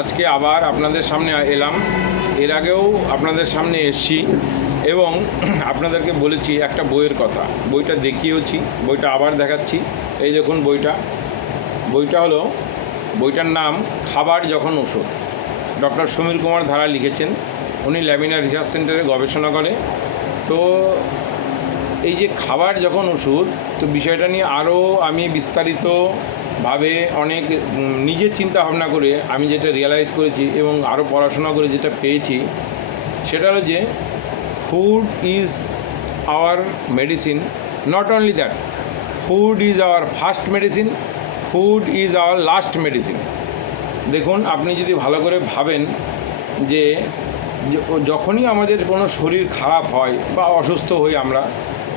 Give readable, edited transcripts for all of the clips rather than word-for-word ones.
আজকে আবার আপনাদের সামনে এলাম। এর আগেও আপনাদের সামনে এসেছি এবং আপনাদেরকে বলেছি একটা বইয়ের কথা। বইটা দেখিয়েওছি, বইটা আবার দেখাচ্ছি। এই দেখুন বইটা হলো, বইটার নাম খাবার যখন ওষুধ। ডক্টর সমীর কুমার ধারা লিখেছেন। উনি ল্যামিনা রিসার্চ সেন্টারে গবেষণা করে। তো এই যে খাবার যখন ওষুধ, তো বিষয়টা নিয়ে আরও আমি বিস্তারিতভাবে অনেক নিজের চিন্তা ভাবনা করে আমি যেটা রিয়েলাইজ করেছি এবং আরও পড়াশোনা করে যেটা পেয়েছি, সেটা হলো যে food is our medicine. Not only that, food is our first medicine, food is our last medicine. দেখুন, আপনি যদি ভালো করে ভাবেন যে যখনই আমাদের কোনো শরীর খারাপ হয় বা অসুস্থ হই আমরা,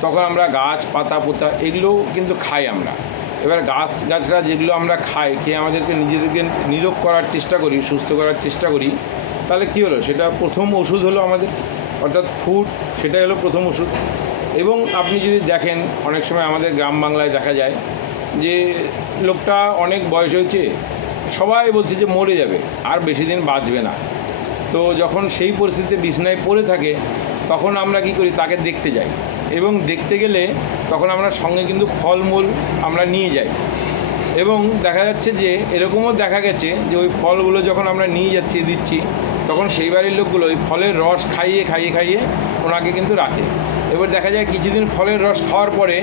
তখন আমরা গাছ পাতা পোতা এগুলো কিন্তু খাই আমরা। এবার গাছরা যেগুলো আমরা খাই, খেয়ে আমাদেরকে নিজেদেরকে নিরোগ করার চেষ্টা করি, সুস্থ করার চেষ্টা করি, তাহলে কী হলো, সেটা প্রথম ওষুধ হলো আমাদের, অর্থাৎ ফুড, সেটাই হলো প্রথম ওষুধ। এবং আপনি যদি দেখেন, অনেক সময় আমাদের গ্রাম বাংলায় দেখা যায় যে লোকটা অনেক বয়স হয়েছে, সবাই বলছে যে মরে যাবে, আর বেশি দিন বাঁচবে না। তো যখন সেই পরিস্থিতিতে বিছানায় পড়ে থাকে, তখন আমরা কী করি, তাকে দেখতে যাই। এবং দেখতে গেলে তখন আমরা সঙ্গে কিন্তু ফলমূল আমরা নিয়ে যাই। এবং দেখা যাচ্ছে যে এরকমও দেখা গেছে যে ওই ফলগুলো যখন আমরা নিয়ে যাচ্ছি দিচ্ছি, তখন সেই বাড়ির লোকগুলো ওই ফলের রস খাইয়ে ওনাকে কিন্তু রাখে। এবার দেখা যায় কিছুদিন ফলের রস খাওয়ার পরে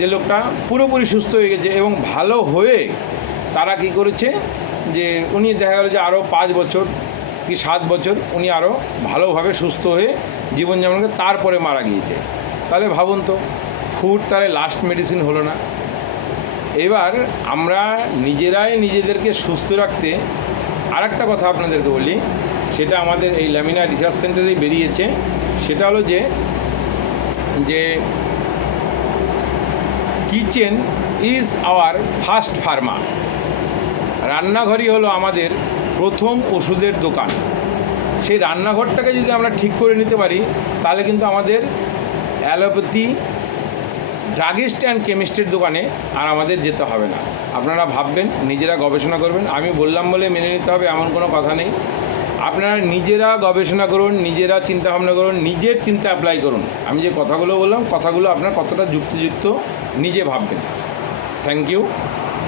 যে লোকটা পুরোপুরি সুস্থ হয়ে গেছে এবং ভালো হয়ে তারা কী করেছে, যে উনি দেখা গেল যে আরও 5 বছর কি 7 বছর উনি আরও ভালোভাবে সুস্থ হয়ে জীবনযাপন করে তারপরে মারা গিয়েছে। তাহলে ভাবুন তো, ফুড তাহলে লাস্ট মেডিসিন হলো না? এবার আমরা নিজেরাই নিজেদেরকে সুস্থ রাখতে আরেকটা কথা আপনাদেরকে বলি, সেটা আমাদের এই ল্যামিনা রিসার্চ সেন্টারেই বেরিয়েছে। সেটা হলো যে kitchen is our first pharma. রান্নাঘরই হলো আমাদের প্রথম ওষুধের দোকান। সেই রান্নাঘরটাকে যদি আমরা ঠিক করে নিতে পারি, তাহলে কিন্তু আমাদের অ্যালোপ্যাথি, ড্রাগিস্ট অ্যান্ড কেমিস্টের দোকানে আর আমাদের যেতে হবে না। আপনারা ভাববেন, নিজেরা গবেষণা করবেন। আমি বললাম বলে মেনে নিতে হবে এমন কোনো কথা নেই। আপনারা নিজেরা গবেষণা করুন, নিজেরা চিন্তা ভাবনা করুন, নিজের চিন্তা অ্যাপ্লাই করুন। আমি যে কথাগুলো বললাম, কথাগুলো আপনার কতটা যুক্তিযুক্ত নিজে ভাববেন। Thank you.